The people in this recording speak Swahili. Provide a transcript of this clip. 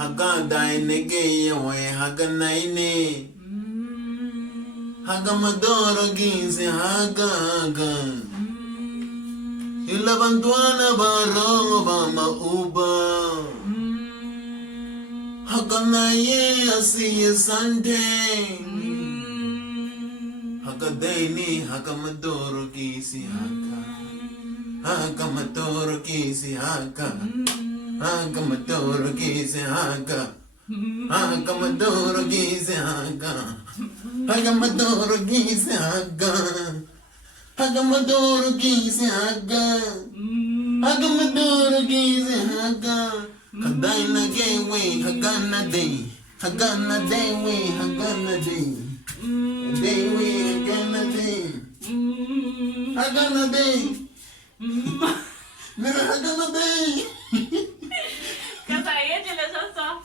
Haganda inege we haganaine. Haga madoro ginzi haga. Ila bantuana baroba mauba. Haganaye asiye sante. Hagadaini haga madoro ginzi haga. Haga madoro ginzi haga. Haga madoro ginzi haga. Haga madoro ginzi haga. Haga madoro ginzi haga. Haga madoro ginzi haga. Haga madoro ginzi haga. Hagana gateway, hagana day. Hagana day way, hagana day. Day way, hagana day. Hagana day. Hagana day. Kasa iya jelas sosok.